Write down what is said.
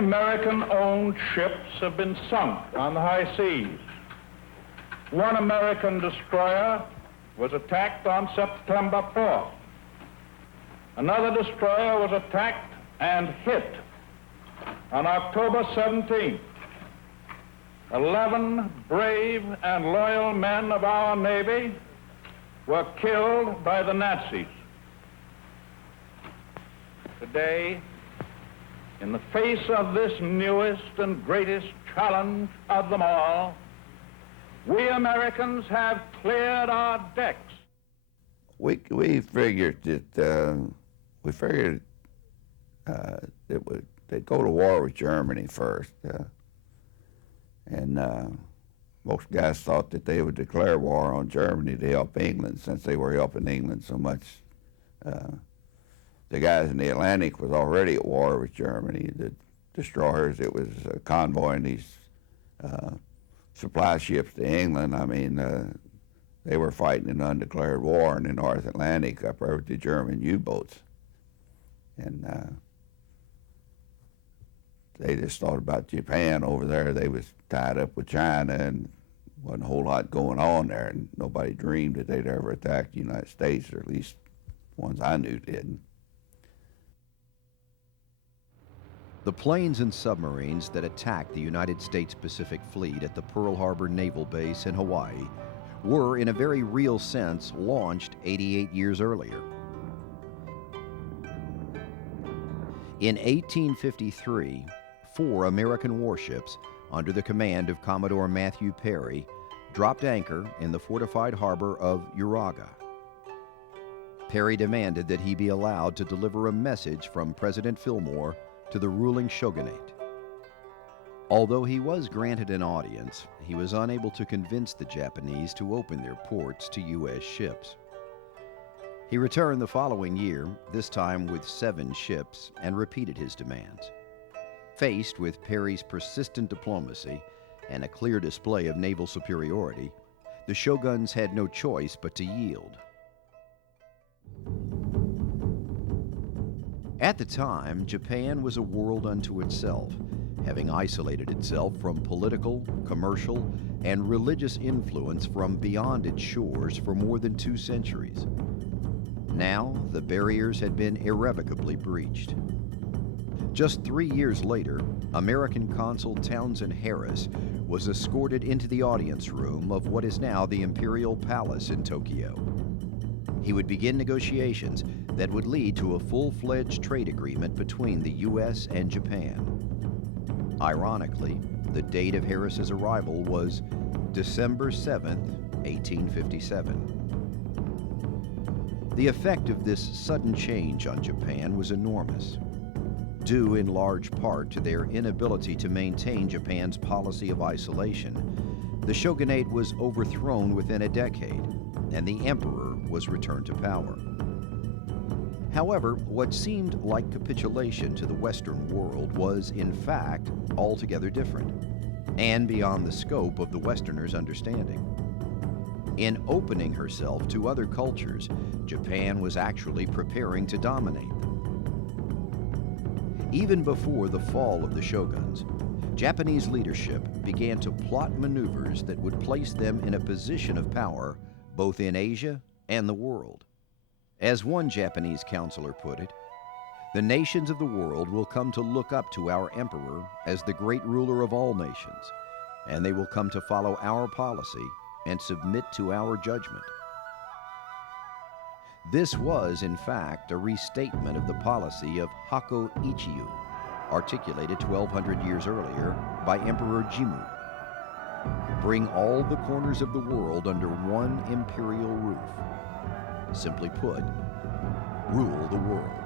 American-owned ships have been sunk on the high seas. One American destroyer was attacked on September 4th. Another destroyer was attacked and hit on October 17th. 11 brave and loyal men of our Navy were killed by the Nazis. Today, in the face of this newest and greatest challenge of them all, we Americans have cleared our decks. We figured that they'd go to war with Germany first, and most guys thought that they would declare war on Germany to help England, since they were helping England so much. The guys in the Atlantic was already at war with Germany. The destroyers, it was convoying these supply ships to England. I mean, they were fighting an undeclared war in the North Atlantic up there with the German U-boats. And they just thought about Japan over there. They was tied up with China and wasn't a whole lot going on there, and nobody dreamed that they'd ever attack the United States, or at least ones I knew didn't. The planes and submarines that attacked the United States Pacific Fleet at the Pearl Harbor Naval Base in Hawaii were, in a very real sense, launched 88 years earlier. In 1853, 4 American warships, under the command of Commodore Matthew Perry, dropped anchor in the fortified harbor of Uraga. Perry demanded that he be allowed to deliver a message from President Fillmore to the ruling shogunate. Although he was granted an audience, he was unable to convince the Japanese to open their ports to U.S. ships. He returned the following year, this time with 7 ships, and repeated his demands. Faced with Perry's persistent diplomacy and a clear display of naval superiority, the shoguns had no choice but to yield. At the time, Japan was a world unto itself, having isolated itself from political, commercial, and religious influence from beyond its shores for more than 2 centuries. Now, the barriers had been irrevocably breached. Just 3 years later, American Consul Townsend Harris was escorted into the audience room of what is now the Imperial Palace in Tokyo. He would begin negotiations that would lead to a full-fledged trade agreement between the U.S. and Japan. Ironically, the date of Harris's arrival was December 7, 1857. The effect of this sudden change on Japan was enormous, due in large part to their inability to maintain Japan's policy of isolation. The shogunate was overthrown within a decade, and the emperor was returned to power. However, what seemed like capitulation to the Western world was, in fact, altogether different, and beyond the scope of the Westerners' understanding. In opening herself to other cultures, Japan was actually preparing to dominate them. Even before the fall of the shoguns, Japanese leadership began to plot maneuvers that would place them in a position of power both in Asia and the world. As one Japanese counselor put it, the nations of the world will come to look up to our emperor as the great ruler of all nations, and they will come to follow our policy and submit to our judgment. This was, in fact, a restatement of the policy of Hakko Ichiyu, articulated 1,200 years earlier by Emperor Jimmu. Bring all the corners of the world under one imperial roof. Simply put, rule the world.